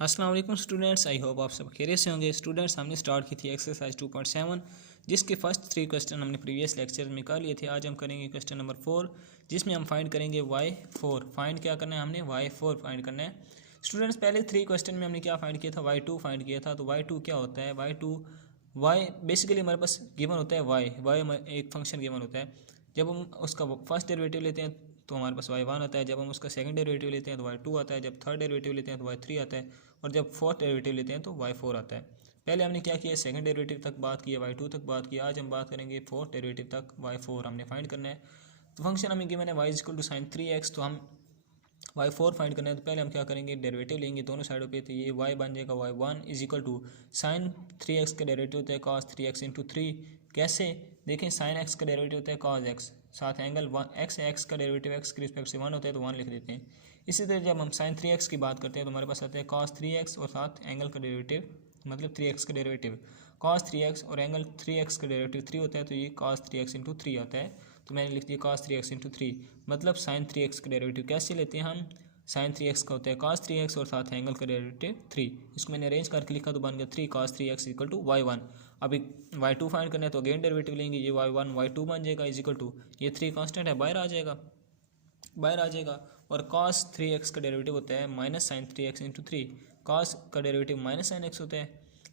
अस्सलाम वालेकुम students, I hope आप सब खैरियत से होंगे। स्टूडेंट्स, हमने स्टार्ट की थी एक्सरसाइज 2.7 जिसके फर्स्ट 3 क्वेश्चन हमने प्रीवियस लेक्चर में कर लिए थे। आज हम करेंगे क्वेश्चन नंबर 4 जिसमें हम फाइंड करेंगे y4। फाइंड क्या करना है, हमने y4 फाइंड करना है। स्टूडेंट्स, पहले 3 क्वेश्चन में हमने क्या फाइंड किया था, y2 फाइंड किया था। तो y2 क्या होता है, y बेसिकली हमारे पास गिवन होता है y एक फंक्शन गिवन होता है। जब हम उसका फर्स्ट डेरिवेटिव लेते हैं तो हमारे पास y1 आता है। जब हम उसका सेकंड डेरिवेटिव लेते हैं तो y2 आता है। जब थर्ड डेरिवेटिव लेते हैं तो y3 आता है। और जब फोर्थ डेरिवेटिव लेते हैं तो y4 आता है। पहले हमने क्या किया, सेकंड डेरिवेटिव तक बात की, y2 तक बात की। आज हम बात करेंगे फोर्थ डेरिवेटिव तक, y4 हमने फाइंड करना है। तो फंक्शन हमें गिवन है y = sin 3x। तो हम y4 फाइंड करना है तो पहले हम क्या करेंगे, डेरिवेटिव लेंगे दोनों साइडों पे। तो ये y बन जाएगा y1 = sin 3x का डेरिवेटिव होता है cos 3x × 3। कैसे देखें, sin x का डेरिवेटिव होता है cos x, साथ एंगल x का डेरिवेटिव x के रिस्पेक्ट से 1 होता है तो 1 लिख देते हैं। इसी तरह जब हम sin 3x की बात करते हैं तो हमारे पास आता है cos 3x और साथ एंगल का डेरिवेटिव मतलब 3x का डेरिवेटिव। cos 3x और एंगल 3x का डेरिवेटिव 3 होता है तो ये cos 3x × 3 आता है। तो मैंने लिख दिया cos 3x × 3 मतलब sin 3x का डेरिवेटिव कैसे लेते हैं हम, sin 3x का होता है cos 3x और साथ एंगल का डेरिवेटिव 3। इसको मैंने अरेंज करके लिखा तो बन गया 3 cos 3x = y1। अभी y2 फाइंड करना है तो अगेन डेरिवेटिव लेंगे, ये y1 y2 बन जाएगा ये 3 कांस्टेंट है, बाहर आ जाएगा। और cos 3x का डेरिवेटिव होता है -sin 3x × 3। cos का डेरिवेटिव -sin x होता है,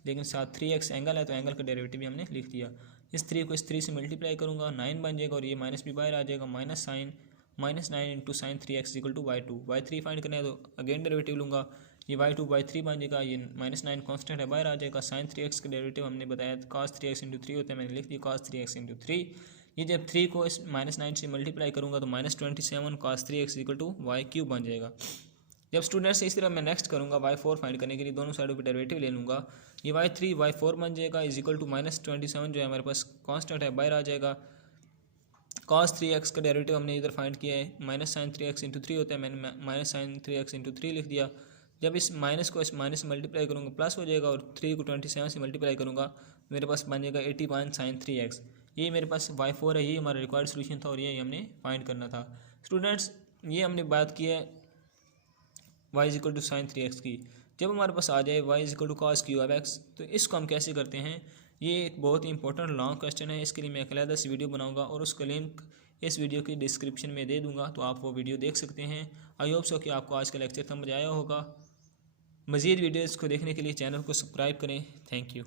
लेकिन साथ 3x एंगल है तो एंगल का डेरिवेटिव भी हमने लिख दिया। इस 3 को इस 3 से मल्टीप्लाई करूँगा, 9 बन जाएगा और ये माइनस भी बाहर आ जाएगा। -9 × sin 3x = y2। y3 find करना है तो अगेन डेरिवेटिव लूँगा, ये y2 y3 बन जाएगा। ये -9 कांस्टेंट है, बाहर आ जाएगा। sin 3x का डेरिवेटिव हमने बताया cos 3x × 3 होता है, मैंने लिख दिया cos 3x × 3। ये जब 3 को इस -9 से मल्टीप्लाई करूँगा तो -27 cos 3x = y³ बन जाएगा। जब स्टूडेंट्स इस तरह मैं नेक्स्ट करूँगा y4 फाइंड करने के लिए दोनों साइडों पे डेरिवेटिव ले लूँगा, ये y3 y4 बन जाएगा -27 जो है हमारे पास कांस्टेंट है, बाहर आ जाएगा। cos 3x का डेरिवेटिव हमने इधर फाइंड किया है -sin 3x × 3 होता है, मैंने -sin 3x × 3 लिख दिया। जब इस माइनस को इस माइनस से मल्टीप्लाई करूँगा प्लस हो जाएगा और 3 को 27 से मल्टीप्लाई करूँगा मेरे पास बन जाएगा 81 sin 3x। ये मेरे पास y4 है, ये हमारा रिक्वायर्ड सोल्यूशन था और ये हमने फाइंड करना था। स्टूडेंट्स, ये हमने बात की है y = sin 3x की। जब हमारे पास आ जाए y = cos³ तो इसको हम कैसे करते हैं, ये एक बहुत ही इंपॉर्टेंट लॉन्ग क्वेश्चन है। इसके लिए मैं एक अलग से वीडियो बनाऊंगा और उसका लिंक इस वीडियो की डिस्क्रिप्शन में दे दूंगा, तो आप वो वीडियो देख सकते हैं। आई होप सो कि आपको आज का लेक्चर समझ आया होगा। मज़ीद वीडियोज़ को देखने के लिए चैनल को सब्सक्राइब करें। Thank you.